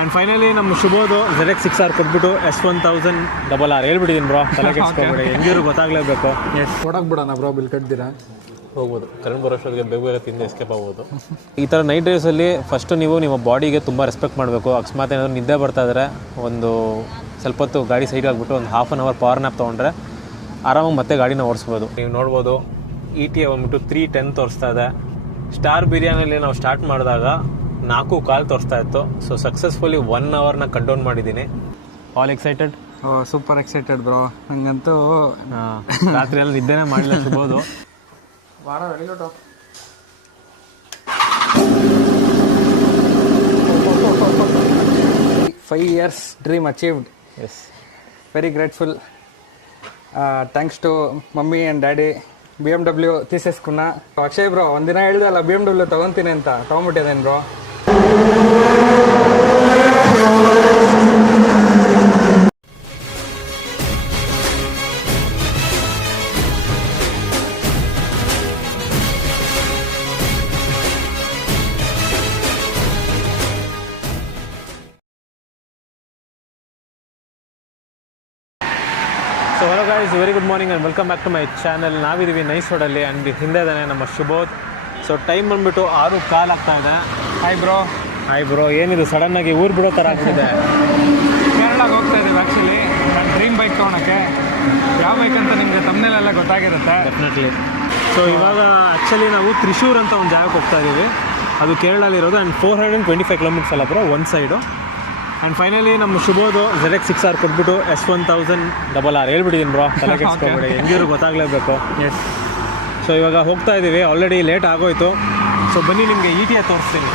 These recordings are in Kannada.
ಆ್ಯಂಡ್ ಫೈನಲಿ ನಮ್ಮ ಶುಭೋದು ZX6R ಕೊಟ್ಬಿಟ್ಟು S1000RR ಹೇಳ್ಬಿಟ್ಟಿದ್ದೀನಿ ಬ್ರೋ, ತಲೆ ಕೆಡಿಸ್ಕೊಬೇಡಿ, ಹೆಂಗಿರು ಗೊತ್ತಾಗಲೇಬೇಕು. ಎಸ್ ಕೊಡಕ್ಕೆ ಬಿಡೋಣ ಬ್ರೋ, ಬಿಲ್ ಕಟ್ತೀರಾ ಹೋಗ್ಬೋದು, ಕರೆಂಟ್ ಬರೋಷ್ಟೊತ್ತಿಗೆ ಬೇಗ ಬೇಗ ತಿಂದು ಎಸ್ಕೇಪ್ ಆಗ್ಬೋದು. ಈ ಥರ ನೈಟ್ ಡ್ರೈವ್ಸಲ್ಲಿ ಫಸ್ಟು ನೀವು ನಿಮ್ಮ ಬಾಡಿಗೆ ತುಂಬ ರೆಸ್ಪೆಕ್ಟ್ ಮಾಡಬೇಕು. ಅಕಸ್ಮಾತ್ ಏನಾದರೂ ನಿದ್ದೆ ಬರ್ತಾ ಇದ್ದರೆ ಒಂದು ಸ್ವಲ್ಪ ಹೊತ್ತು ಗಾಡಿ ಸೈಡ್ ಆಗಿಬಿಟ್ಟು ಒಂದು half an hour power nap ತೊಗೊಂಡ್ರೆ ಆರಾಮಾಗಿ ಮತ್ತೆ ಗಾಡಿನ ಓಡಿಸ್ಬೋದು. ನೀವು ನೋಡ್ಬೋದು ETA ಬಂದ್ಬಿಟ್ಟು 310 ತೋರಿಸ್ತಾ ಇದೆ. ಸ್ಟಾರ್ ಬಿರಿಯಾನಿಯಲ್ಲಿ ನಾವು ಸ್ಟಾರ್ಟ್ ಮಾಡಿದಾಗ 4.25 ತೋರಿಸ್ತಾ ಇತ್ತು. ಸೊ ಸಕ್ಸಸ್ಫುಲಿ 1 ಅವರ್ನ ಕಟ್ ಡೌನ್ ಮಾಡಿದ್ದೀನಿ. All excited? Super excited bro, ನಂಗಂತೂ ರಾತ್ರಿ ಎಲ್ಲ ನಿದ್ದೆನೇ ಮಾಡಲಿಲ್ಲ ಶುಭೋದು. 5 years dream achieved. Yes. Very grateful. Thanks to mummy and daddy. BMW ತೀಸಿಸ್ಕುನ್ನ. ಅಕ್ಷಯ್ ಬ್ರೋ, ಒಂದಿನ ಹೇಳಿದೆ ಅಲ್ಲ BMW ತೊಗೊತೀನಿ ಅಂತ, ತೊಗೊಂಬಿಟ್ಟಿದ್ದೇನೆ bro. So hello guys, very good morning and welcome back to my channel. ನಾವಿದ್ದೀವಿ ನೈಸ್ ರೋಡಲ್ಲಿ ಆ್ಯಂಡ್ ಹಿಂದೆ ಇದ್ದಾನೆ ನಮ್ಮ ಶುಭೋದ್. ಸೊ ಟೈಮ್ ಬಂದುಬಿಟ್ಟು 6:15 ಆಗ್ತಾ ಇದೆ. ಹಾಯ್ ಬ್ರೋ, ಏನಿದು ಸಡನ್ನಾಗಿ ಊರು ಬಿಡೋ ಥರ ಆಗ್ತಿದೆ. ಕೇರಳಕ್ಕೆ ಹೋಗ್ತಾ ಇದ್ದೀವಿ ಆ್ಯಕ್ಚುಲಿ, ನನ್ನ ಡ್ರೀಮ್ ಬೈಕ್ ತೊಗೊಳಕ್ಕೆ. ಯಾವ ಬೈಕ್ ಅಂತ ನಿಮಗೆ ತಮ್ಮನೇಲೆಲ್ಲ ಗೊತ್ತಾಗಿರುತ್ತೆ ಡೆಫಿನೆಟ್ಲಿ. ಸೊ ಇವಾಗ ಆ್ಯಕ್ಚುಲಿ ನಾವು ತ್ರಿಶೂರ್ ಅಂತ ಒಂದು ಜಾಗಕ್ಕೆ ಹೋಗ್ತಾ ಇದ್ದೀವಿ. ಅದು ಕೇರಳಲ್ಲಿರೋದು. ಆ್ಯಂಡ್ 425 ಕಿಲೋಮೀಟರ್ಸ್ ಅಲ್ಲ bro, one side. And finally ನಮ್ಮ ಶುಭೋದು ZX6R ಕೊಟ್ಬಿಟ್ಟು S1000RR ಹೇಳ್ಬಿಟ್ಟಿದ್ದೀನಿ ಬ್ರೋ, ತಲೆ ಕೆಡಿಸ್ಕೊಬೇಡಿ, ಹೆಂಗಿರು ಗೊತ್ತಾಗಲೇಬೇಕು. ಎಸ್. ಸೊ ಇವಾಗ ಹೋಗ್ತಾ ಇದ್ದೀವಿ, ಆಲ್ರೆಡಿ ಲೇಟ್ ಆಗೋಯ್ತು. ಸೊ ಬನ್ನಿ ನಿಮಗೆ ETA ತೋರಿಸ್ತೀನಿ.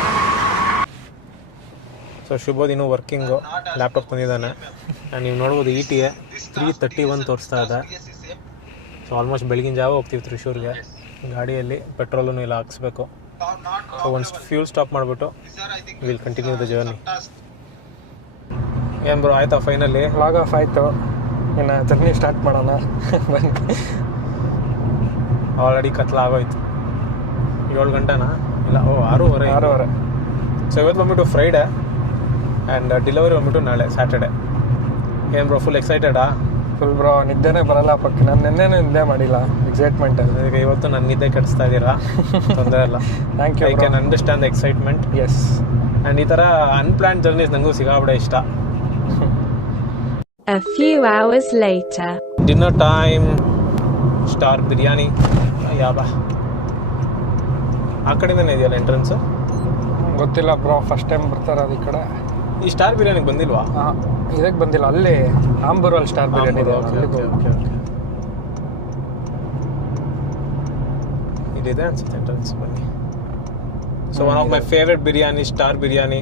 ಸೊ ಶುಭೋದ್ ಇನ್ನೂ ವರ್ಕಿಂಗು, ಲ್ಯಾಪ್ಟಾಪ್ ತಂದಿದ್ದಾನೆ. ನೀವು ನೋಡ್ಬೋದು ETA 331 ತೋರಿಸ್ತಾ ಇದೆ. ಸೊ ಆಲ್ಮೋಸ್ಟ್ ಬೆಳಗಿನ ಜಾವ ಹೋಗ್ತೀವಿ ತ್ರಿಶೂರ್ಗೆ. ಗಾಡಿಯಲ್ಲಿ ಪೆಟ್ರೋಲನ್ನು ಇಲ್ಲ ಹಾಕ್ಸ್ಬೇಕು. ಸೊ ಒಂದು ಫ್ಯೂಲ್ ಸ್ಟಾಪ್ ಮಾಡಿಬಿಟ್ಟು ವಿಲ್ ಕಂಟಿನ್ಯೂ ದ ಜರ್ನಿ. ಏನು ಬ್ರೋ, ಆಯಿತಾ ಫೈನಲಿ ಲಾಗ್ ಆಫ್ ಆಯಿತು, ಇನ್ನು ಜರ್ನಿ ಸ್ಟಾರ್ಟ್ ಮಾಡೋಣ. ಆಲ್ರೆಡಿ ಕತ್ಲಾಗೋಯ್ತು. 7 ಗಂಟೆನಾ ಇಲ್ಲ, 6:30. ಸೊ ಇವತ್ತು ಬಂದ್ಬಿಟ್ಟು ಫ್ರೈಡೇ ಆ್ಯಂಡ್ ಡೆಲಿವರಿ ಬಂದ್ಬಿಟ್ಟು ನಾಳೆ ಸ್ಯಾಟರ್ಡೆ. ಏನು ಬ್ರೋ, ಫುಲ್ ಎಕ್ಸೈಟೆಡಾ? ಫುಲ್ ಬ್ರೋ, ನಿದ್ದೆನೇ ಬರಲ್ಲ ಪಕ್ಕ. ನಾನು ನಿನ್ನೆನೂ ನಿದ್ದೆ ಮಾಡಿಲ್ಲ ಎಕ್ಸೈಟ್ಮೆಂಟಲ್ಲಿ. ಈಗ ಇವತ್ತು ನನ್ನ ನಿದ್ದೆ ಕೆಡಿಸ್ತಾ ಇದ್ದೀರಾ, ತೊಂದರೆ ಇಲ್ಲ. Thank you. I can understand the excitement. Yes. And ಈ ಥರ ಅನ್ಪ್ಲಾನ್ಡ್ ಜರ್ನೀಸ್ ನನಗೂ ಸಿಗಾಬಿಡೆ ಇಷ್ಟ. A few hours later. Dinner time. Star biryani. ಯಾವ ಆ ಕಡೆನೇ ಇದೆಯಲ್ಲ ಎಂಟ್ರೆನ್ಸ್? ಗೊತ್ತಿಲ್ಲ ಬ್ರೋ, ಫಸ್ಟ್ ಟೈಮ್ ಬರ್ತಾರೆ ಅದು ಈ ಕಡೆ. ಈ ಸ್ಟಾರ್ ಬಿರಿಯಾನಿಗೆ ಬಂದಿಲ್ವಾ? ಇದಕ್ಕೆ ಬಂದಿಲ್ಲ, ಅಲ್ಲಿ ಆಂಬೂರಲ್ಲಿ ಸ್ಟಾರ್ ಬಿರಿಯಾನಿ ಇದೆ. ಇಲ್ಲಿದೆ ಅನ್ಸುತ್ತೆ ಎಂಟ್ರೆನ್ಸ್. ಬನ್ನಿ. So one of my favourite biryani star biryani.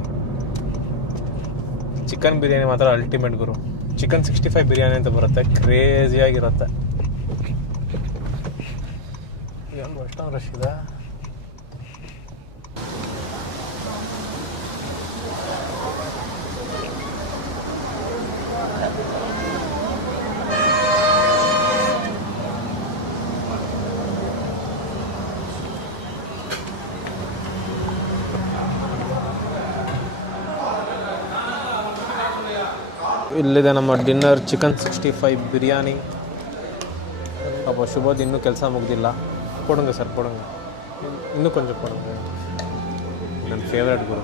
Chicken biryani ಮಾತ್ರ ಅಲ್ಟಿಮೇಟ್ ಗುರು. ಚಿಕನ್ 65 ಬಿರಿಯಾನಿ ಅಂತ ಬರುತ್ತೆ, ಕ್ರೇಜಿಯಾಗಿರುತ್ತೆ. ಏನು ಅಷ್ಟೊಂದು ರಶ್ ಇದೆ. ಇಲ್ಲಿದೆ ನಮ್ಮ ಡಿನ್ನರ್, ಚಿಕನ್ 65 ಬಿರಿಯಾನಿ. ಪಾಪ ಶುಭೋದ್ ಇನ್ನೂ ಕೆಲಸ ಮುಗ್ದಿಲ್ಲ. ಕೊಡುಂಗ ಸರ್, ಕೊಡುಂಗ, ಇನ್ನೂ ಕೊಂಚ ಕೊಡುಂಗ. ನನ್ನ ಫೇವ್ರೇಟ್ ಗುರು.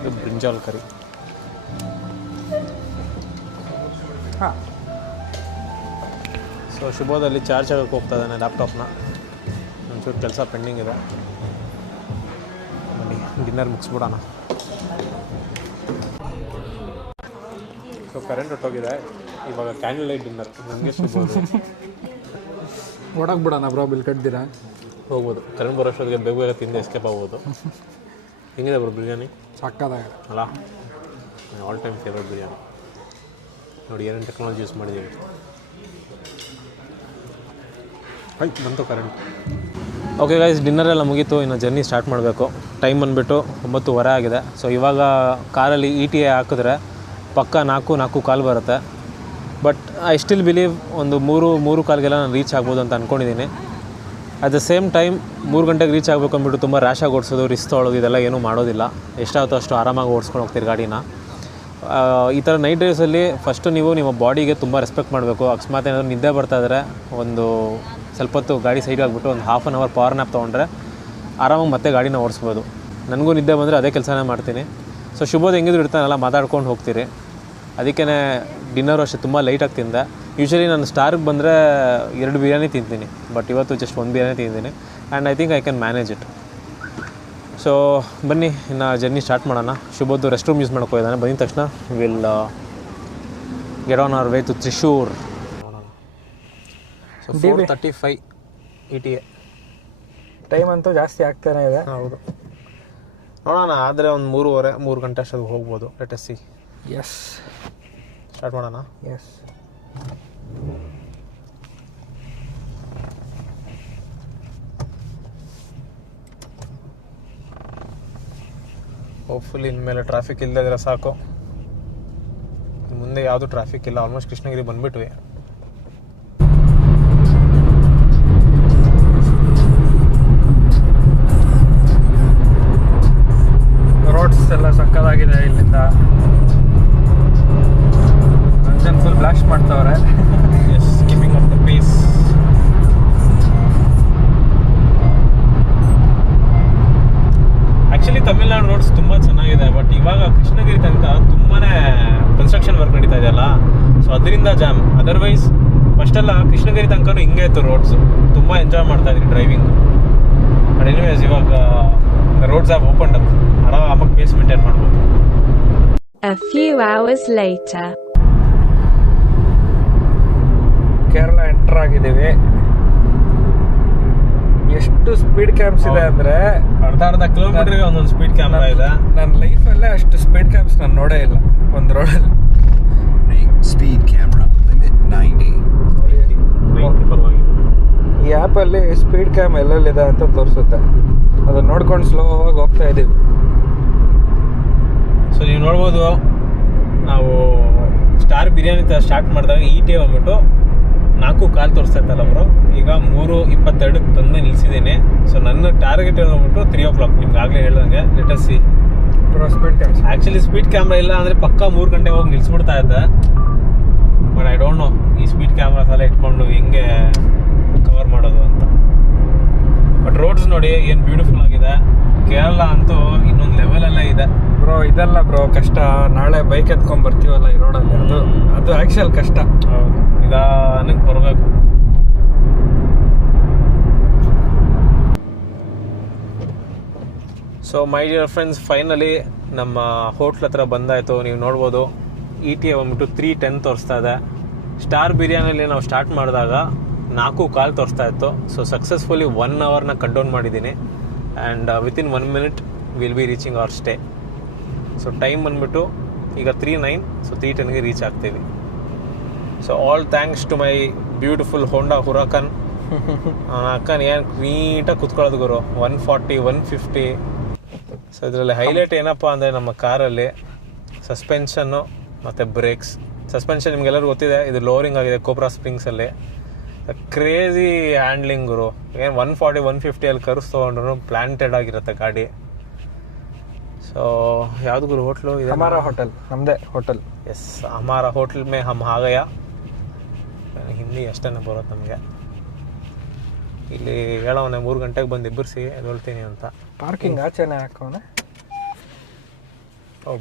ಇದು ಬ್ರಿಂಜಾಲ್ ಕರಿ. ಹಾಂ. ಸೊ ಶುಭೋದಲ್ಲಿ ಚಾರ್ಜ್ ಆಗೋಕ್ಕೆ ಹೋಗ್ತಾ ಇದ್ದಾನೆ ಲ್ಯಾಪ್ಟಾಪ್ನ. ಒಂಚೂರು ಕೆಲಸ ಪೆಂಡಿಂಗ್ ಇದೆ. ಬನ್ನಿ ಡಿನ್ನರ್ ಮುಗಿಸ್ಬಿಡೋಣ. ಸೊ ಕರೆಂಟ್ ಹೊಟ್ಟೋಗಿದೆ, ಇವಾಗ ಕ್ಯಾಂಡಲ್ ಲೈಟ್ ಡಿನ್ನರ್. ನನಗೆ ಸಿಗ್ಬೋದು. ಓಡಕ್ಕೆ ಬಿಡೋಣ ಬ್ರೋ, ಬಿಲ್ ಕಟ್ತೀರಾ ಹೋಗ್ಬೋದು, ಕರೆಂಟ್ ಬರೋಷ್ಟೊತ್ತಿಗೆ ಬೇಗ ಬೇಗ ತಿಂದು ಎಸ್ಕೇಪ್ ಆಗ್ಬೋದು. ಹೆಂಗಿದೆ ಬ್ರೋ ಬಿರಿಯಾನಿ? ಸಕ್ಕತ್ತಾಗ ಅಲ್ಲ, ಆಲ್ ಟೈಮ್ ಫೇವ್ರೇಟ್ ಬಿರಿಯಾನಿ. ನೋಡಿ ಏನೇನು ಟೆಕ್ನಾಲಜಿ ಯೂಸ್ ಮಾಡಿದ್ದೀವಿ. ಬಂತು ಕರೆಂಟ್. ಓಕೆ ಗೈಸ್, ಡಿನ್ನರ್ ಎಲ್ಲ ಮುಗೀತು, ಇನ್ನು ಜರ್ನಿ ಸ್ಟಾರ್ಟ್ ಮಾಡಬೇಕು. ಟೈಮ್ ಬಂದುಬಿಟ್ಟು 9:15 ಆಗಿದೆ. ಸೊ ಇವಾಗ ಕಾರಲ್ಲಿ ETA ಹಾಕಿದ್ರೆ ಪಕ್ಕ 4:45 ಬರುತ್ತೆ. ಬಟ್ ಐ ಸ್ಟಿಲ್ ಬಿಲೀವ್ ಒಂದು 3:15ಗೆಲ್ಲ ನಾನು ರೀಚ್ ಆಗ್ಬೋದು ಅಂತ ಅಂದ್ಕೊಂಡಿದ್ದೀನಿ. ಅಟ್ ದ ಸೇಮ್ ಟೈಮ್ 3 ಗಂಟೆಗೆ ರೀಚ್ ಆಗಬೇಕು ಅಂದ್ಬಿಟ್ಟು ತುಂಬ ರ್ಯಾಶಾಗಿ ಓಡಿಸೋದು, ರಿಸ್ಕ್ ತೊಗೊಳ್ಳೋದು ಇದೆಲ್ಲ ಏನೂ ಮಾಡೋದಿಲ್ಲ. ಎಷ್ಟಾಗುತ್ತೋ ಅಷ್ಟು ಆರಾಮಾಗಿ ಓಡಿಸ್ಕೊಂಡು ಹೋಗ್ತೀರಿ ಗಾಡಿನ. ಈ ಥರ ನೈಟ್ ಡ್ರೈವ್ಸಲ್ಲಿ ಫಸ್ಟು ನೀವು ನಿಮ್ಮ ಬಾಡಿಗೆ ತುಂಬ ರೆಸ್ಪೆಕ್ಟ್ ಮಾಡಬೇಕು. ಅಕಸ್ಮಾತ್ ಏನಾದರೂ ನಿದ್ದೆ ಬರ್ತಾಯಿದ್ರೆ ಒಂದು ಸ್ವಲ್ಪ ಹೊತ್ತು ಗಾಡಿ ಸೈಡ್ ಆಗಿಬಿಟ್ಟು ಒಂದು ½ ಆನ್ ಅವರ್ ಪವರ್ ನ್ಯಾಪ್ ತೊಗೊಂಡ್ರೆ ಆರಾಮಾಗಿ ಮತ್ತೆ ಗಾಡಿನ ಓಡಿಸ್ಬೋದು. ನನಗೂ ನಿದ್ದೆ ಬಂದರೆ ಅದೇ ಕೆಲಸನೇ ಮಾಡ್ತೀನಿ. ಸೊ ಶುಭೋದ್ ಹೆಂಗಿದ್ರು ಇರ್ತಾನಲ್ಲ, ಮಾತಾಡ್ಕೊಂಡು ಹೋಗ್ತೀರಿ. ಅದಕ್ಕೇ ಡಿನ್ನರು ಅಷ್ಟೇ ತುಂಬ ಲೈಟಾಗಿ ತಿಂದೆ. ಯೂಶ್ವಲಿ ನಾನು ಸ್ಟಾರ್ಗೆ ಬಂದರೆ 2 ಬಿರಿಯಾನಿ ತಿಂತೀನಿ, ಬಟ್ ಇವತ್ತು ಜಸ್ಟ್ 1 ಬಿರಿಯಾನಿ ತಿಂತೀನಿ. And I think I can manage it. So ಬನ್ನಿ ಇನ್ನು ಜರ್ನಿ ಸ್ಟಾರ್ಟ್ ಮಾಡೋಣ. ಶುಭದ್ದು ರೆಸ್ಟ್ ರೂಮ್ ಯೂಸ್ ಮಾಡ್ಕೋ ಇದ್ದಾನೆ. ಬಂದಿದ ತಕ್ಷಣ will get on our way to Thrissur. So 4:35 ETA. Time ಅಂತೂ ಜಾಸ್ತಿ ಆಗ್ತಾನೆ ಇದೆ. ಹೌದು, ನೋಡೋಣ. ಆದರೆ ಒಂದು 3 ಗಂಟೆ ಅಷ್ಟೊತ್ತಿಗೆ ಹೋಗ್ಬೋದು. Let us see. Yes, start ಮಾಡೋಣ. ಎಸ್. ಹೋಪ್ಫುಲಿ ಇನ್ಮೇಲೆ ಟ್ರಾಫಿಕ್ ಇಲ್ಲದಿದ್ರೆ ಸಾಕು. ಮುಂದೆ ಯಾವುದು ಟ್ರಾಫಿಕ್ ಇಲ್ಲ. ಆಲ್ಮೋಸ್ಟ್ ಕೃಷ್ಣಗಿರಿ ಬಂದ್ಬಿಟ್ವಿ. ರೋಡ್ಸ್ ಎಲ್ಲ ಸಕ್ಕದಾಗಿದೆ. ಇಲ್ಲಿಂದ ಇಂಜನ್ ಫುಲ್ ಬ್ಲಾಸ್ಟ್ ಮಾಡ್ತಾವ್ರೆ. S, keeping up the phase. Actually Tamil Nadu roads ತುಂಬ ಚೆನ್ನಾಗಿದೆ. ಬಟ್ ಇವಾಗ ಕೃಷ್ಣಗಿರಿ ತನಕ ತುಂಬಾ ಕನ್ಸ್ಟ್ರಕ್ಷನ್ ವರ್ಕ್ ನಡೀತಾ ಇದೆಯಲ್ಲ, ಸೊ ಅದರಿಂದ ಜಾಮ್. ಅದರ್ವೈಸ್ ಫಸ್ಟೆಲ್ಲ ಕೃಷ್ಣಗಿರಿ ತನಕ ಹಿಂಗೆ ಇತ್ತು ರೋಡ್ಸು. ತುಂಬ ಎಂಜಾಯ್ ಮಾಡ್ತಾ ಇದ್ರಿ ಡ್ರೈವಿಂಗ್. ಬಟ್ ಎನಿವೇಸ್ ಇವಾಗ ರೋಡ್ಸ್ ಹ್ಯಾವ್ ಓಪನ್ಡ್ ಅಪ್. ಆರಾಮಾಗಿ ಪೇಸ್ ಮೇಂಟೈನ್ ಮಾಡ್ಬೋದು. A few hours later. Kerala enter ಆಗಿದ್ದೀವಿ. ಎಷ್ಟು ಸ್ಪೀಡ್ ಕ್ಯಾಮ್ಸ್ ಇದೆ ಅಂದರೆ ಅರ್ಧ ಕಿಲೋಮೀಟರ್ಗೆ ಒಂದೊಂದು ಸ್ಪೀಡ್ ಕ್ಯಾಮ್ರಾ ಇದೆ. ನನ್ನ ಲೈಫಲ್ಲೇ ಅಷ್ಟು ಸ್ಪೀಡ್ ಕ್ಯಾಮ್ಸ್ ನಾನು ನೋಡೇ ಇಲ್ಲ ಒಂದು ರೋಡಲ್ಲಿ. Speed camera limit 90. ಪರವಾಗಿಲ್ಲ. ಈ ಆ್ಯಪಲ್ಲಿ ಸ್ಪೀಡ್ ಕ್ಯಾಮ್ ಎಲ್ಲೆಲ್ಲಿದೆ ಅಂತ ತೋರಿಸುತ್ತೆ. ಅದನ್ನ ನೋಡ್ಕೊಂಡು ಸ್ಲೋವಾಗಿ ಹೋಗ್ತಾ ಇದ್ದೀವಿ. ಸೊ ನೀವು ನೋಡ್ಬೋದು, ನಾವು ಸ್ಟಾರ್ ಬಿರಿಯಾನಿ ಸ್ಟಾರ್ಟ್ ಮಾಡಿದಾಗ ETA ಬಂದ್ಬಿಟ್ಟು 4:15 ತೋರಿಸ್ತಾ ಇತ್ತಲ್ಲ ಬ್ರೋ. ಈಗ 3:22 ತಂದು ನಿಲ್ಸಿದ್ದೀನಿ. ಸೊ ನನ್ನ ಟಾರ್ಗೆಟ್ ಬಂದ್ಬಿಟ್ಟು 3 o'clock. ನಿಮ್ಗೆ ಆಗಲೇ ಹೇಳ್ದಂಗೆ. Let us C. Speed CAMS actually speed camera ಇಲ್ಲ ಅಂದರೆ ಪಕ್ಕ 3 ಗಂಟೆ ಹೋಗಿ ನಿಲ್ಸ್ಬಿಡ್ತಾ ಇದ್ದೆ. ಬಟ್ ಐ ಡೋಂಟ್ ನೋ ಈ ಸ್ಪೀಡ್ ಕ್ಯಾಮ್ರಾಸ್ ಎಲ್ಲ ಇಟ್ಕೊಂಡು ಹೆಂಗೆ ಕವರ್ ಮಾಡೋದು ಅಂತ. ಬಟ್ ರೋಡ್ಸ್ ನೋಡಿ ಏನು ಬ್ಯೂಟಿಫುಲ್ ಆಗಿದೆ. ಕೇರಳ ಅಂತೂ ಇನ್ನೊಂದು ಲೆವೆಲಲ್ಲೇ ಇದೆ ಬ್ರೋ. ಇದೆಲ್ಲ ಬ್ರೋ ಕಷ್ಟ. ನಾಳೆ ಬೈಕ್ ಎತ್ಕೊಂಡ್ ಬರ್ತೀವಲ್ಲ ಈ ರೋಡಲ್ಲಿ, ಅದು ಆ್ಯಕ್ಚುಲ್ ಕಷ್ಟ. ಹೌದು, ನಿಧಾನಕ್ಕೆ ಬರಬೇಕು. So my dear friends, finally ನಮ್ಮ ಹೋಟ್ಲ್ ಹತ್ರ ಬಂದಾಯಿತು. ನೀವು ನೋಡ್ಬೋದು ETA ಬಂದ್ಬಿಟ್ಟು 3:10 ತೋರಿಸ್ತಾ ಇದೆ. ಸ್ಟಾರ್ ಬಿರಿಯಾನಿಯಲ್ಲಿ ನಾವು ಸ್ಟಾರ್ಟ್ ಮಾಡಿದಾಗ 4:15 ತೋರಿಸ್ತಾ ಇತ್ತು. ಸೊ ಸಕ್ಸಸ್ಫುಲಿ 1 ಅವರ್ನ ಕಟ್ ಡೌನ್ ಮಾಡಿದ್ದೀನಿ. And within 1 minute will be reaching our stay. So time ಬಂದ್ಬಿಟ್ಟು ಈಗ 3:09. ಸೊ 3:10ಗೆ ರೀಚ್ ಆಗ್ತೀವಿ. So all thanks to my beautiful Honda Huracan. ಅಕ್ಕನ್ ಏನು ನೀಟಾಗಿ ಕುತ್ಕೊಳ್ಳೋದು ಗುರು. 140, 150. ಸೊ ಇದರಲ್ಲಿ ಹೈಲೈಟ್ ಏನಪ್ಪ ಅಂದರೆ ನಮ್ಮ ಕಾರಲ್ಲಿ ಸಸ್ಪೆನ್ಷನ್ನು ಮತ್ತು ಬ್ರೇಕ್ಸ್. ಸಸ್ಪೆನ್ಷನ್ ನಿಮಗೆಲ್ಲರೂ ಗೊತ್ತಿದೆ, ಇದು ಲೋರಿಂಗ್ ಆಗಿದೆ ಕೋಬ್ರಾ ಸ್ಪ್ರಿಂಗ್ಸಲ್ಲಿ. ಕ್ರೇಜಿ ಹ್ಯಾಂಡ್ಲಿಂಗ್ ಗುರು. ಏನು 140, 150 ಕರ್ವ್ಸ್ ತೊಗೊಂಡ್ರು ಪ್ಲಾಂಟೆಡ್ ಆಗಿರುತ್ತೆ ಗಾಡಿ. ಸೊ ಯಾವುದು ಗುರು ಹೋಟ್ಲು ಇದೆ? ಹಮಾರ ಹೋಟೆಲ್, ನಮ್ಮದೇ ಹೋಟೆಲ್. ಎಸ್, ಹಮಾರ ಹೋಟೆಲ್ ಮೇ ಹಮ್ ಆಗಯ. ಹಿಂದಿ ಅಷ್ಟೇ ಬರುತ್ತೆ ನಮಗೆ. ಇಲ್ಲಿ ಹೇಳೋನೆ 3 ಗಂಟೆಗೆ ಬಂದು ಇಬ್ಬರಿಸಿ ಎದೊಳ್ತೀನಿ ಅಂತ. ಪಾರ್ಕಿಂಗ್ ಆಚೆನೆ ಹಾಕೋನೆ.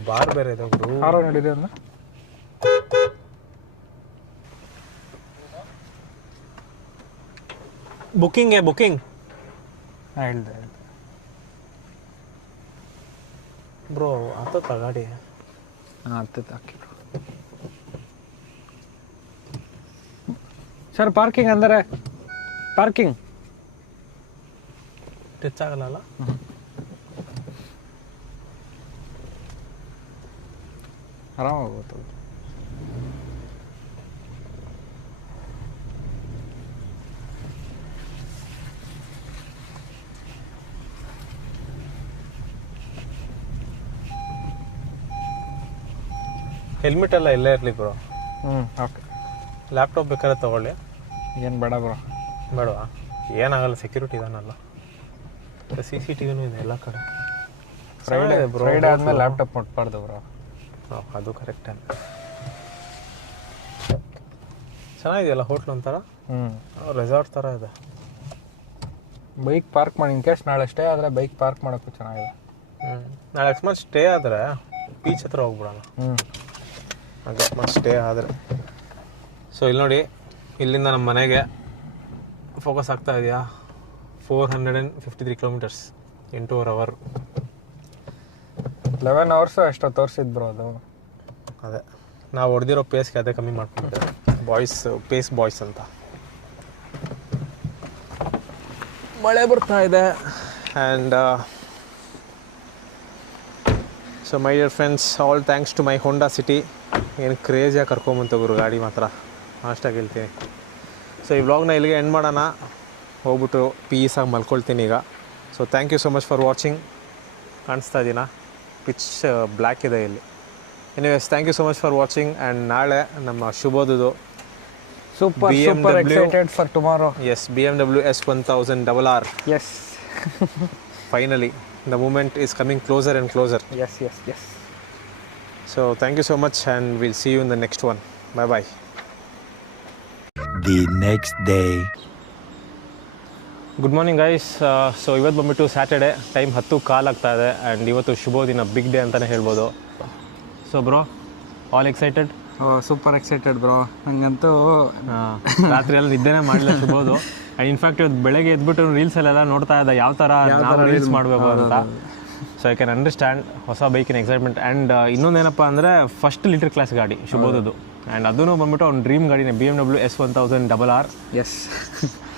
ಬಾರ್ ಬೇರೆ ಇದೆ ಗುರು. ಆರೋ ನಡೀರಿ ಅಂದ್ರೆ ಬುಕ್ಕಿಂಗ್ ಹೇಳ್ದೆ ಬ್ರೋ. ಹತ್ತ ಗಾಡಿ ಹತ್ತತ್ತು ಹಾಕಿ ಸರ್. ಪಾರ್ಕಿಂಗ್ ಅಂದರೆ ಪಾರ್ಕಿಂಗ್ ಟಚ್ ಆಗಲ್ಲ. ಆರಾಮಾಗಿ ಹೋಗ್ತದೆ. ಹೆಲ್ಮೆಟ್ ಎಲ್ಲ ಇಲ್ಲೇ ಇರಲಿ ಬ್ರೋ. ಓಕೆ. ಲ್ಯಾಪ್ಟಾಪ್ ಬೇಕಾದ್ರೆ ತೊಗೊಳ್ಳಿ. ಏನು ಬೇಡ ಬ್ರೋ. ಬೇಡವಾ? ಏನಾಗಲ್ಲ, ಸೆಕ್ಯೂರಿಟಿ ಇದಾನಲ್ಲ. CCTV ಇದೆ ಎಲ್ಲ ಕಡೆ. ಫ್ರೈಡೆ ಆದ್ಮೇಲೆ ಲ್ಯಾಪ್ಟಾಪ್ ಮುಟ್ಬಾರ್ದು ಬ್ರೋ. ಅದು ಕರೆಕ್ಟ್. ಚೆನ್ನಾಗಿದೆಯಲ್ಲ ಹೋಟ್ಲ್ ಒಂಥರ, ರೆಸಾರ್ಟ್ ಥರ ಇದೆ. ಬೈಕ್ ಪಾರ್ಕ್ ಮಾಡಿ ಇನ್ ಕೇಸ್ ನಾಳೆ ಸ್ಟೇ ಆದರೆ ಬೈಕ್ ಪಾರ್ಕ್ ಮಾಡೋಕ್ಕೂ ಚೆನ್ನಾಗಿದೆ. ನಾಳೆ ಅಕಸ್ಮಾತ್ ಸ್ಟೇ ಆದರೆ ಬೀಚ್ ಹತ್ರ ಹೋಗ್ಬಿಡೋಣ. ಅಕಸ್ಮಾತ್ ಸ್ಟೇ ಆದರೆ. ಸೊ ಇಲ್ಲಿ ನೋಡಿ, ಇಲ್ಲಿಂದ ನಮ್ಮ ಮನೆಗೆ ಫೋಕಸ್ ಆಗ್ತಾ ಇದೆಯಾ, 453 ಕಿಲೋಮೀಟರ್ಸ್, 8.5 hours. 11 hours ಎಷ್ಟೋ ತೋರಿಸಿದ್ ಬ್ರೋ ಅದು. ಅದೇ ನಾವು ಹೊಡೆದಿರೋ ಪೇಸ್ಗೆ ಅದೇ ಕಮ್ಮಿ ಮಾಡ್ಕೊಂಡಿದ್ದೇವೆ. ಪೇಸ್ ಬಾಯ್ಸ್ ಅಂತ. ಮಳೆ ಬರ್ತಾ ಇದೆ. And so my dear friends, all thanks to my Honda City. ಏನು ಕ್ರೇಜಿಯಾಗಿ ಕರ್ಕೊಂಬಂತೋಗ್ರು ಗಾಡಿ ಮಾತ್ರ, ಅಷ್ಟಾಗಿ ಹೇಳ್ತೀನಿ. ಸೊ ಈ ವ್ಲಾಗ್ನ ಇಲ್ಲಿಗೆ ಎಂಡ್ ಮಾಡೋಣ. ಹೋಗ್ಬಿಟ್ಟು ಪೀಸಾಗಿ ಮಲ್ಕೊಳ್ತೀನಿ ಈಗ. So thank you so much for watching. ಕಾಣಿಸ್ತಾ ಇದ್ದೀನಾ, ಪಿಚ್ ಬ್ಲ್ಯಾಕ್ ಇದೆ ಇಲ್ಲಿ. Anyways, thank you so much for watching. And ನಾಳೆ ನಮ್ಮ ಶುಭೋದದು super excited for tomorrow. Yes, BMW S1000RR. Yes. Finally, the moment is coming closer and closer. Yes. So thank you so much, and we'll see you in the next one. Bye. The next day. Good morning guys. So ಇವತ್ತು ಬಂದ್ಬಿಟ್ಟು ಸ್ಯಾಟರ್ಡೆ, ಟೈಮ್ 10:15 ಆಗ್ತಾ ಇದೆ. ಆ್ಯಂಡ್ ಇವತ್ತು ಶುಭ ದಿನ, ಬಿಗ್ ಡೇ ಅಂತಲೇ ಹೇಳ್ಬೋದು. So bro, all excited? Super excited bro. ನನಗಂತೂ ರಾತ್ರಿ ಎಲ್ಲ ನಿದ್ದೆನೇ ಮಾಡಲಿಲ್ಲ ಶುಭೋದು. ಆ್ಯಂಡ್ ಇನ್ಫ್ಯಾಕ್ಟ್ ಇವತ್ತು ಬೆಳಗ್ಗೆ ಎದ್ಬಿಟ್ಟು ರೀಲ್ಸಲ್ಲೆಲ್ಲ ನೋಡ್ತಾ ಇದ್ದ ಯಾವ ಥರ ನಾವು ರೀಲ್ಸ್ ಮಾಡಬೇಕು ಅಂತ. ಸೊ ಐ ಕ್ಯಾನ್ ಅಂಡರ್ಸ್ಟ್ಯಾಂಡ್ ಹೊಸ ಬೈಕಿನ ಎಕ್ಸೈಟ್ಮೆಂಟ್. ಆ್ಯಂಡ್ ಇನ್ನೊಂದೇನಪ್ಪ ಅಂದರೆ ಫಸ್ಟ್ ಲಿಟರ್ ಕ್ಲಾಸ್ ಗಾಡಿ ಶುಭೋದದು. ಆ್ಯಂಡ್ ಅದೂ ಬಂದ್ಬಿಟ್ಟು ಅವ್ನ ಡ್ರೀಮ್ ಗಾಡಿನೇ, BMW S1000RR. Yes.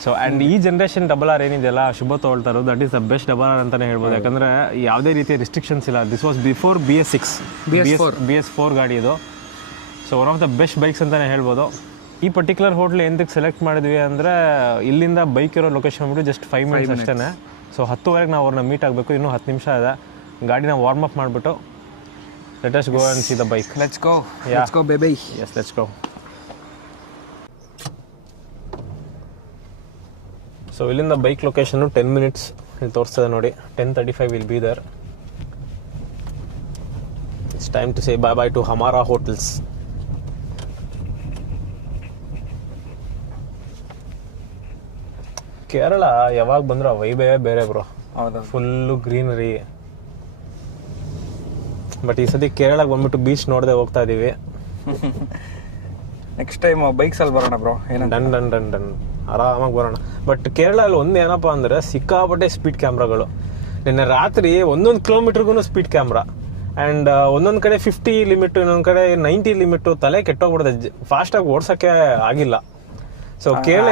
So and ಈ ಜನ್ರೇಷನ್ RR ಏನಿದೆಯಲ್ಲ ಶುಭ ತೊಗೊಳ್ತಾ ಇರೋದು, that is the best RR ಅಂತಲೇ ಹೇಳ್ಬೋದು. ಯಾಕಂದರೆ ಯಾವುದೇ ರೀತಿಯ ರಿಸ್ಟ್ರಿಕ್ಷನ್ಸ್ ಇಲ್ಲ. ದಿಸ್ ವಾಸ್ ಬಿಫೋರ್ BS4 ಗಾಡಿ ಇದು. So one of the best bikes ಅಂತಲೇ ಹೇಳ್ಬೋದು. ಈ ಪರ್ಟಿಕ್ಯುಲರ್ ಹೋಟ್ಲ್ ಎಂತಕ್ಕೆ ಸೆಲೆಕ್ಟ್ ಮಾಡಿದ್ವಿ ಅಂದರೆ, ಇಲ್ಲಿಂದ ಬೈಕ್ ಇರೋ ಲೊಕೇಶನ್ ಬಂದ್ಬಿಟ್ಟು ಜಸ್ಟ್ 5 minutes ಅಷ್ಟೇ. ಸೊ 10:00 ನಾವು ಅವ್ರನ್ನ ಮೀಟ್ ಆಗಬೇಕು. ಇನ್ನೂ 10 ನಿಮಿಷ ಇದೆ. ಗಾಡಿನ ವಾರ್ಮ್ ಅಪ್ ಮಾಡಿಬಿಟ್ಟು let us go and see the bike. Let's go baby. Yes, let's go. So ಇಲ್ಲಿಂದ ಬೈಕ್ ಲೊಕೇಶನ್ನು 10 minutes ಇಲ್ಲಿ ತೋರಿಸ್ತದೆ ನೋಡಿ. 10:35 will be there. It's time to say bye to ಹಮಾರಾ ಹೋಟೆಲ್ಸ್. ಕೇರಳ ಯಾವಾಗ ಬಂದ್ರು ಆ ವೈಬೇ ಬೇರೆ ಬ್ರೋ. Full greenery. ಬಟ್ ಈ ಸತಿ ಕೇರಳಕ್ಕೆ ಬಂದ್ಬಿಟ್ಟು ಬೀಚ್ ನೋಡದೆ ಹೋಗ್ತಾ ಇದೀವಿ. ನೆಕ್ಸ್ಟ್ ಟೈಮ್ ಬೈಕ್ಸಲ್ಲಿ ಬರೋಣ ಬ್ರೋ. ಡನ್ ಆರಾಮಾಗಿ ಬರೋಣ. ಬಟ್ ಕೇರಳಲ್ಲಿ ಒಂದು ಏನಪ್ಪ ಅಂದರೆ ಸಿಕ್ಕಾಪಟ್ಟೆ ಸ್ಪೀಡ್ ಕ್ಯಾಮ್ರಾಗಳು. ನಿನ್ನೆ ರಾತ್ರಿ 1 kilometerಗೂ ಸ್ಪೀಡ್ ಕ್ಯಾಮ್ರಾ. ಆ್ಯಂಡ್ ಒಂದೊಂದು ಕಡೆ 50 ಲಿಮಿಟ್, ಇನ್ನೊಂದು ಕಡೆ 90 ಲಿಮಿಟ್. ತಲೆ ಕೆಟ್ಟೋಗ್ಬಿಡುತ್ತೆ, ಫಾಸ್ಟಾಗಿ ಓಡ್ಸೋಕ್ಕೆ ಆಗಿಲ್ಲ. ಸೊ ಕೇರಳ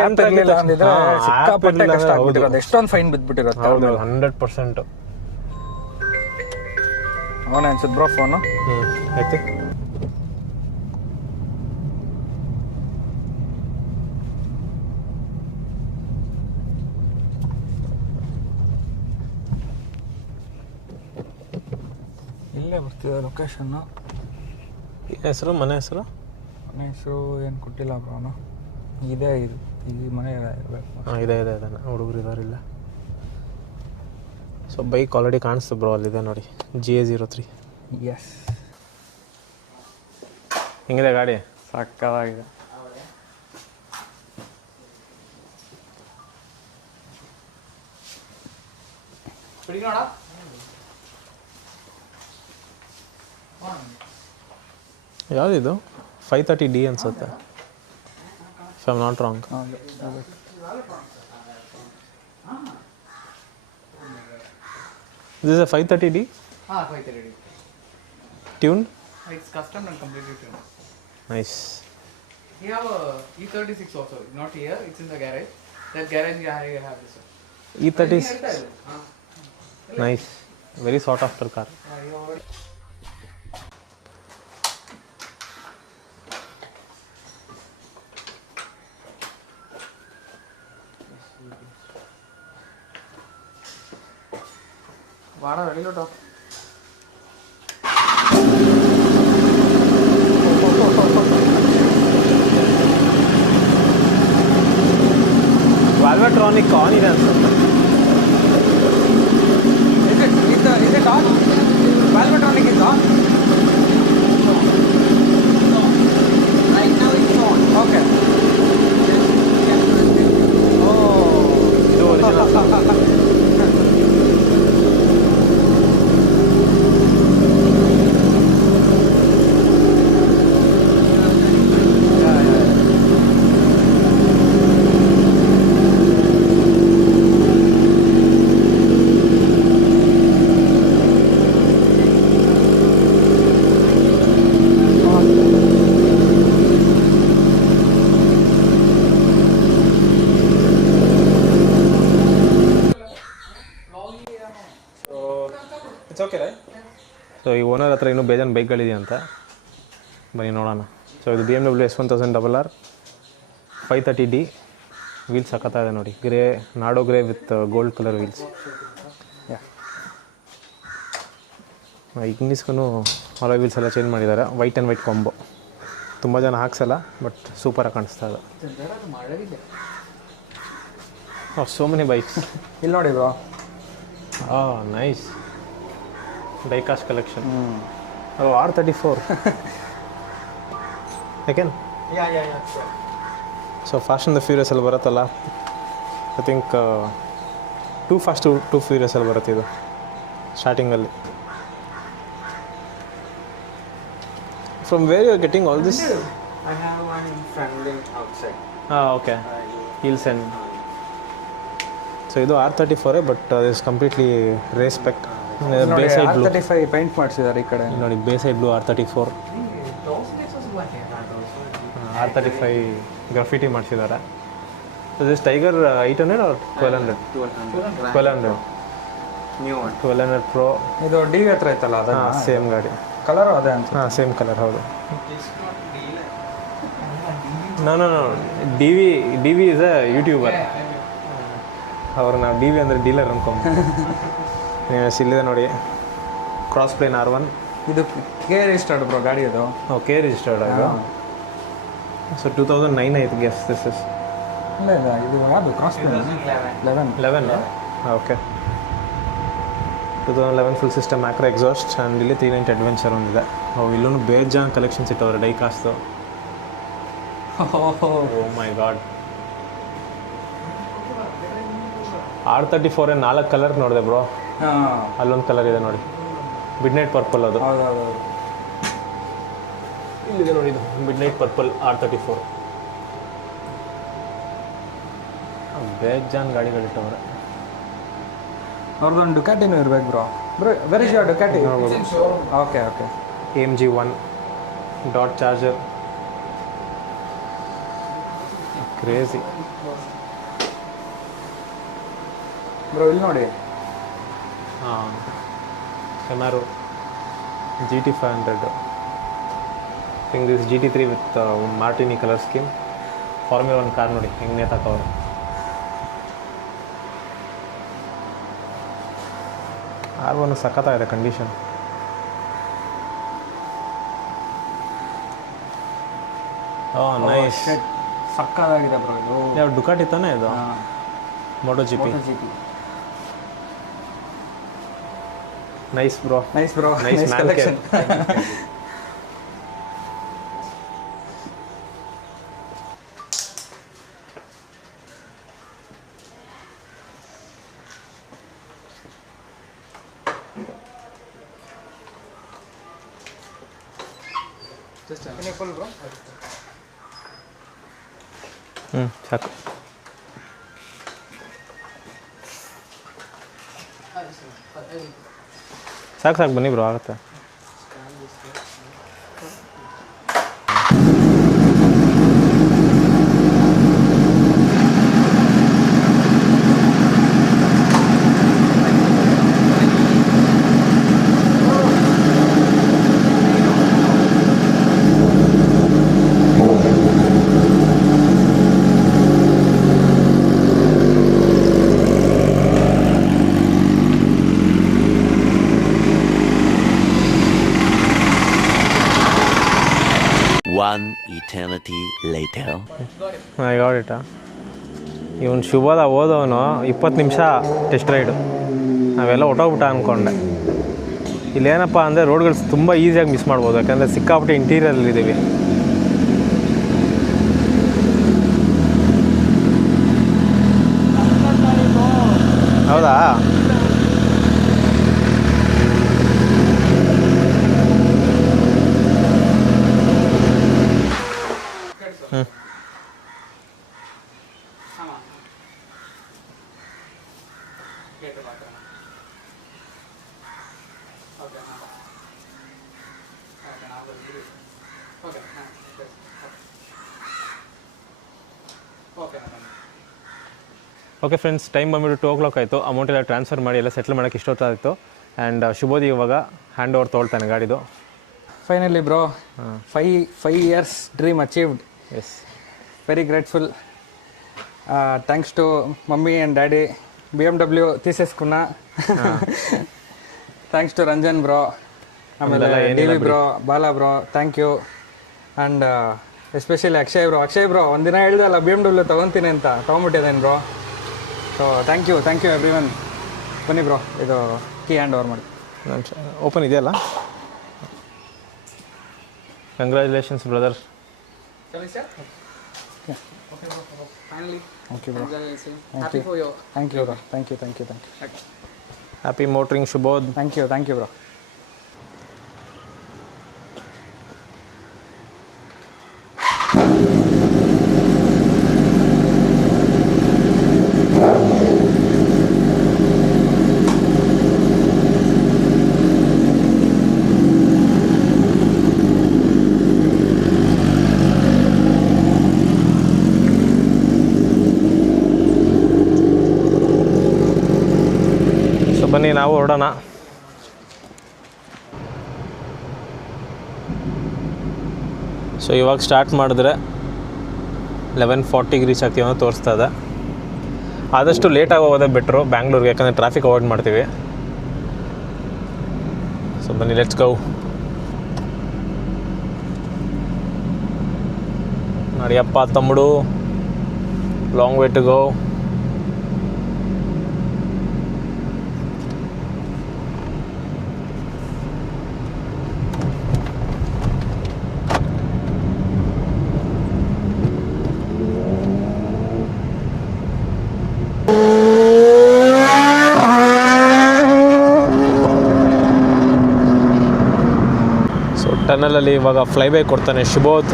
ಎಷ್ಟೊಂದು ಫೈನ್ ಬಿದ್ಬಿಟ್ಟಿರುತ್ತೆ. 100%. ಅವನ ಅನ್ಸುತ್ತೆ ಬ್ರೋ ಫೋನು. ಆಯ್ತು. ಇಲ್ಲೇ ಬರ್ತಿದೆ ಲೊಕೇಶನ್ನು. ಹೆಸರು, ಮನೆ ಹೆಸರು ಏನು ಕೊಟ್ಟಿಲ್ಲ ಬ್ರೋ ಅವನು. ಇದೇ ಇದು ಈ ಮನೆ ಇರಬೇಕು. ಇದೆ ಹುಡುಗರು ಇದಾರಿಲ್ಲ. ಸೊ ಬೈಕ್ ಆಲ್ರೆಡಿ ಕಾಣಿಸ್ತು ಬ್ರೋ, ಅಲ್ಲಿದೆ ನೋಡಿ, GA03. ಎಸ್. ಹಿಂಗಿದೆ ಗಾಡಿ, ಸಕ್ಕತ್ತಾಗಿದೆ. ಯಾವುದಿದು? 530D ಅನ್ಸುತ್ತೆ, if I'm not wrong. This is a 530D? 530D. Tuned? It's custom and completely tuned. Nice. We have a E36 also, not here, it's in the garage. That garage you have this one. E30 is nice. Very sought after car. Vada velilo. Valve valvetronic on ಇದೆ ಅನ್ಸುತ್ತೆ. Is it on? Valvetronic is on? Right now it's on. Okay. ಇದು ಒರಿಜಿನಲ್. ಸೊ ಈ ಓನರ್ ಹತ್ರ ಇನ್ನೂ ಬೇಜಾನ್ ಬೈಕ್ಗಳಿದೆಯಂತ, ಬನ್ನಿ ನೋಡೋಣ. ಸೊ ಇದು BMW S1000RR 530D ವೀಲ್ಸ್ ಸಖತ್ತಾಗಿದೆ ನೋಡಿ, grey Nardo grey with gold colour wheels. ಇಗ್ನಿಸ್ಗೂ ಹೊಲ ವೀಲ್ಸ್ ಎಲ್ಲ ಚೇಂಜ್ ಮಾಡಿದ್ದಾರೆ, ವೈಟ್ ಆ್ಯಂಡ್ ವೈಟ್ ಕಾಂಬೋ. ತುಂಬ ಜನ ಹಾಕ್ಸಲ್ಲ, ಬಟ್ ಸೂಪರಾಗಿ ಕಾಣಿಸ್ತಾ ಇದೆ. ಸೋ ಮೆನಿ ಬೈಕ್ಸ್ ಇಲ್ಲಿ ನೋಡಿ bro. Nice diecast collection. R34 ಯಾಕೆನ್? So fast and the furious ಅಲ್ಲಿ ಬರುತ್ತಲ್ಲ, I think two fast two furious ಅಲ್ಲಿ ಬರುತ್ತೆ ಇದು ಸ್ಟಾರ್ಟಿಂಗಲ್ಲಿ. From where you are getting all this? I have one in front and outside. Okay, heels and. So ಇದು R34, but is completely race spec. Base side blue R35 paint ಮಾಡಿಸಿದ್ದಾರೆ ಈ ಕಡೆ ನೋಡಿ, base side blue R34, R35 graffiti ಮಾಡಿಸಿದ್ದಾರೆ. This tiger 800 or 1200? 1200 new one 1200 Pro. ಇದು ಡಿ ವಿ ಹತ್ರ ಐತಲ್ಲ ಅದ ಸೇಮ್ ಗಾಡಿ, ಕಲರು ಅದೇ ಅಂತ. ಸೇಮ್ ಕಲರ್, ಹೌದು. No D V is a YouTuber. ಅವ್ರು ನಾವು ಡಿ ವಿ ಅಂದರೆ ಡೀಲರ್ ಅನ್ಕೊಂಡು. ಇಲ್ಲಿದೆ ನೋಡಿ, ಕ್ರಾಸ್ ಪ್ಲೇನ್ R1. ಇದು ಕೆ ರಿಜಿಸ್ಟರ್ಡ್ ಬ್ರೋ ಗಾಡಿ ಅದು. ಓಕೆ, ರಿಜಿಸ್ಟರ್ಡ್ ಅದು. ಸೊ 2009 ಐತೆ ಗೆಸ್ ದಿಸ್ ಇಸ್. ಇಲ್ಲ ಇದು ಯಾವುದು cross plane? 11 okay. 2011 full system macro exhaust. And ಇಲ್ಲಿ 390 ಅಡ್ವೆಂಚರ್ ಒಂದಿದೆ. ಇಲ್ಲೂ ಬೇಜಾನ್ ಕಲೆಕ್ಷನ್ಸ್ ಇಟ್ಟವ್ರೆ die cast. Oh my God. R34 4 colour ನೋಡಿದೆ ಬ್ರೋ. ಅಲ್ಲೊಂದು ಕಲರ್ ಇದೆ ನೋಡಿ, ಮಿಡ್ ನೈಟ್ ಪರ್ಪಲ್. ಅದು ಇಲ್ಲಿದೆ ನೋಡಿ, ಇದು ಮಿಡ್ ನೈಟ್ ಪರ್ಪಲ್ R34. ಬೇಜಾನ್ ಗಾಡಿಗಳಿಟ್ಟವ್ರೆ. ಅವ್ರದ್ದೊಂದು ಡುಕಾಟಿನೂ ಇರ್ಬೇಕು bro. Where is your Ducati? Okay AMG 1 dot charger, crazy bro. ಇಲ್ಲಿ ನೋಡಿ, Camaro GT 500. I think this GT3 with Martini color scheme. Formula 1 car ನೋಡಿ ಹೆಂಗೆ ನೇತಾಕವ್ರೆ. R1 ಸಖತ್ತಾಗಿದೆ ಕಂಡೀಷನ್. ನೈಸ್, ಸಕ್ಕತ್ತಾಗಿದೆ ಬ್ರೋ ಇದು. ಯಾವ ಡುಕಾಟಿ ತಾನೇ ಇದು? Moto G P. Nice bro, nice bro, nice collection. Full bro. ಸಾಕು. ಸಾಕು ಬನ್ನಿ ಬ್ರೋ, ಆಗುತ್ತೆ. One eternity later. I got it. ಇವನು ಶುಭದ ಓದೋನು 20 ನಿಮಿಷ ಟೆಸ್ಟ್ ರೈಡು, ನಾವೆಲ್ಲ ಹೊಟ್ಟೋಗ್ಬಿಟ್ಟ ಅಂದ್ಕೊಂಡೆ. ಇಲ್ಲೇನಪ್ಪ ಅಂದರೆ ರೋಡ್ಗಳು ತುಂಬ ಈಸಿಯಾಗಿ ಮಿಸ್ ಮಾಡ್ಬೋದು, ಯಾಕಂದರೆ ಸಿಕ್ಕಾಪಟ್ಟೆ ಇಂಟೀರಿಯರಲ್ಲಿದ್ದೀವಿ. ಹೌದಾ? ಓಕೆ ಫ್ರೆಂಡ್ಸ್, ಟೈಮ್ ಬಂದ್ಬಿಟ್ಟು 2 o'clock ಆಯಿತು. ಅಮೌಂಟ್ ಎಲ್ಲ ಟ್ರಾನ್ಸ್ಫರ್ ಮಾಡಿ ಎಲ್ಲ ಸೆಟ್ಲ್ ಮಾಡೋಕ್ಕೆ ಇಷ್ಟೊತ್ತಾಯಿತು. ಆ್ಯಂಡ್ ಶುಭೋದಿ ಇವಾಗ ಹ್ಯಾಂಡ್ ಓವರ್ ತೊಗೊಳ್ತಾನೆ ಗಾಡಿದು. Finally bro, 5 years dream achieved. Yes, very grateful. Thanks to mummy and daddy, BMW ತೀಸೇಸ್ಕುನ್ನ. ಥ್ಯಾಂಕ್ಸ್ ಟು ರಂಜನ್ ಬ್ರೋ, ಆಮೇಲೆ DV bro, Bala bro, thank you. And especially Akshay bro ಒಂದಿನ ಹೇಳಿದೆ ಅಲ್ಲ BMW ತೊಗೊತೀನಿ ಅಂತ, ತೊಗೊಂಬಿಟ್ಟಿದ್ದೇನೆ bro. So thank you everyone. ಬನ್ನಿ ಬ್ರೋ, ಇದು ಕೀ ಹ್ಯಾಂಡ್ ಓವರ್ ಮಾಡಿ. ಓಪನ್ ಇದೆಯಲ್ಲ? Congratulations brother. Okay bro, thank you. Happy motoring Shubhod. Thank you bro. ಬನ್ನಿ ನಾವು ಹೊರಡೋಣ. ಸೊ ಇವಾಗ ಸ್ಟಾರ್ಟ್ ಮಾಡಿದ್ರೆ 11:40 ರೀಚ್ ಆಗ್ತೀವಿ ಅನ್ನೋ ತೋರಿಸ್ತಾ ಇದೆ. ಆದಷ್ಟು ಲೇಟಾಗಿ ಹೋಗೋದೇ ಬೆಟ್ರು ಬ್ಯಾಂಗ್ಳೂರ್ಗೆ, ಯಾಕಂದರೆ ಟ್ರಾಫಿಕ್ ಅವಾಯ್ಡ್ ಮಾಡ್ತೀವಿ. ಸೊ ಬನ್ನಿ, ಲೆಟ್ಸ್ ಗೋ. ನಡಿಯಪ್ಪ ತಮ್ಮಡು, ಲಾಂಗ್ ವೇ ಟು ಗೋ. ಟನಲಲ್ಲಿ ಇವಾಗ ಫ್ಲೈಬೈ ಕೊಡ್ತಾನೆ Shubhod.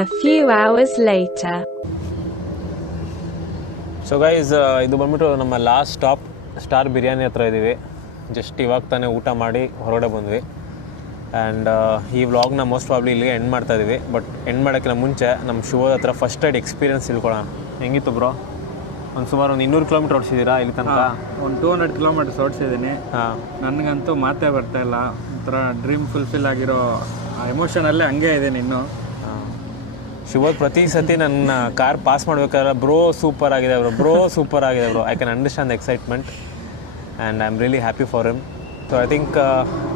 A few hours later. So guys, ಇದು ಬಂದ್ಬಿಟ್ಟು ನಮ್ಮ ಲಾಸ್ಟ್ ಸ್ಟಾಪ್ ಸ್ಟಾರ್ ಬಿರಿಯಾನಿ ಹತ್ರ ಇದ್ದೀವಿ. ಜಸ್ಟ್ ಇವಾಗ ತಾನೇ ಊಟ ಮಾಡಿ ಹೊರಗಡೆ ಬಂದ್ವಿ. ಆ್ಯಂಡ್ ಈ ವ್ಲಾಗ್ನ ಮೋಸ್ಟ್ ಪ್ರಾಬ್ಲಿ ಇಲ್ಲಿಗೆ ಎಂಡ್ ಮಾಡ್ತಾ ಇದ್ದೀವಿ. ಬಟ್ ಎಂಡ್ ಮಾಡೋಕ್ಕಿಂತ ಮುಂಚೆ ನಮ್ಮ ಶುಭದ ಹತ್ರ ಫಸ್ಟ್ ರೈಡ್ ಎಕ್ಸ್ಪೀರಿಯನ್ಸ್ ತಿಳ್ಕೊಳ್ಳೋಣ. ಹೆಂಗಿತ್ತು ಬ್ರೋ? ಸುಮಾರು ಒಂದು 200 ಕಿಲೋಮೀಟರ್ ಓಡಿಸಿದ್ದೀರಾ ಇಲ್ಲಿ ತನಕ? ಒಂದು 200 ಕಿಲೋಮೀಟರ್ಸ್ ಓಡಿಸಿದ್ದೀನಿ. ಹಾಂ, ನನಗಂತೂ ಮಾತೇ ಬರ್ತಾ ಇಲ್ಲ. ಒಂಥರ ಡ್ರೀಮ್ ಫುಲ್ಫಿಲ್ ಆಗಿರೋ ಎಮೋಷನಲ್ಲೇ ಹಂಗೆ ಇದ್ದೀನಿ ಇನ್ನೂ. ಶುಭೋದ್ ಪ್ರತಿ ಸತಿ ನನ್ನ ಕಾರ್ ಪಾಸ್ ಮಾಡ್ಬೇಕಾದ್ರೆ ಬ್ರೋ ಸೂಪರ್ ಆಗಿದೆ bro. I can understand the excitement and I am really happy for him. So I think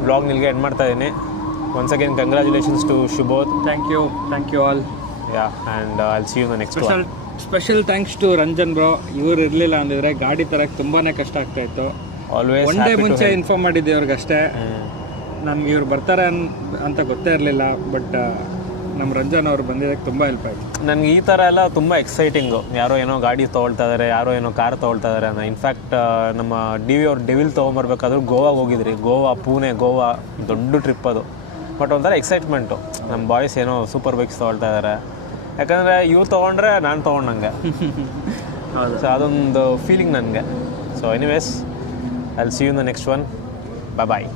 vlog ನಿಲ್ಗೆ ಎಂಡ್ ಮಾಡ್ತಾ ಇದ್ದೀನಿ. Once again congratulations to Shubhod. Thank you all. Yeah, and I will see you in the next one. Special thanks to Ranjan bro. ಇವ್ರು ಇರಲಿಲ್ಲ ಅಂದಿದ್ರೆ ಗಾಡಿ ತರಕ್ಕೆ ತುಂಬಾ ಕಷ್ಟ ಆಗ್ತಾ ಇತ್ತು. ಆಲ್ವೇಸ್ ಒನ್ ಡೇ ಮುಂಚೆ ಇನ್ಫಾರ್ಮ್ ಮಾಡಿದ್ದೆ ಅವ್ರಿಗಷ್ಟೇ. ನನಗೆ ಇವ್ರು ಬರ್ತಾರೆ ಅಂತ ಗೊತ್ತೇ ಇರಲಿಲ್ಲ. ಬಟ್ ನಮ್ಮ ರಂಜನ್ ಅವ್ರು ಬಂದಿದ್ದಕ್ಕೆ ತುಂಬ ಹೆಲ್ಪ್ ಆಯಿತು. ನನಗೆ ಈ ಥರ ಎಲ್ಲ ತುಂಬ ಎಕ್ಸೈಟಿಂಗು. ಯಾರೋ ಏನೋ ಗಾಡಿ ತೊಗೊಳ್ತಾ ಇದ್ದಾರೆ, ಯಾರೋ ಏನೋ ಕಾರ್ ತೊಗೊಳ್ತಾ ಇದ್ದಾರೆ ಅನ್ನೋ. ಇನ್ಫ್ಯಾಕ್ಟ್ ನಮ್ಮ DV ಅವ್ರು ಡೆವಿಲ್ ತೊಗೊಂಬರ್ಬೇಕಾದ್ರೂ ಗೋವಾಗೆ ಹೋಗಿದ್ರಿ. ಪುಣೆ ಗೋವಾ ದೊಡ್ಡ ಟ್ರಿಪ್ ಅದು. ಬಟ್ ಒಂಥರ ಎಕ್ಸೈಟ್ಮೆಂಟು, ನಮ್ಮ ಬಾಯ್ಸ್ ಏನೋ ಸೂಪರ್ ಬೈಕ್ಸ್ ತೊಗೊಳ್ತಾ ಇದ್ದಾರೆ. ಯಾಕಂದರೆ ಇವ್ರು ತೊಗೊಂಡ್ರೆ ನಾನು ತೊಗೊಂಡಂಗೆ. ಸೊ ಅದೊಂದು ಫೀಲಿಂಗ್ ನನಗೆ. So anyways, I will see you in the next one. Bye.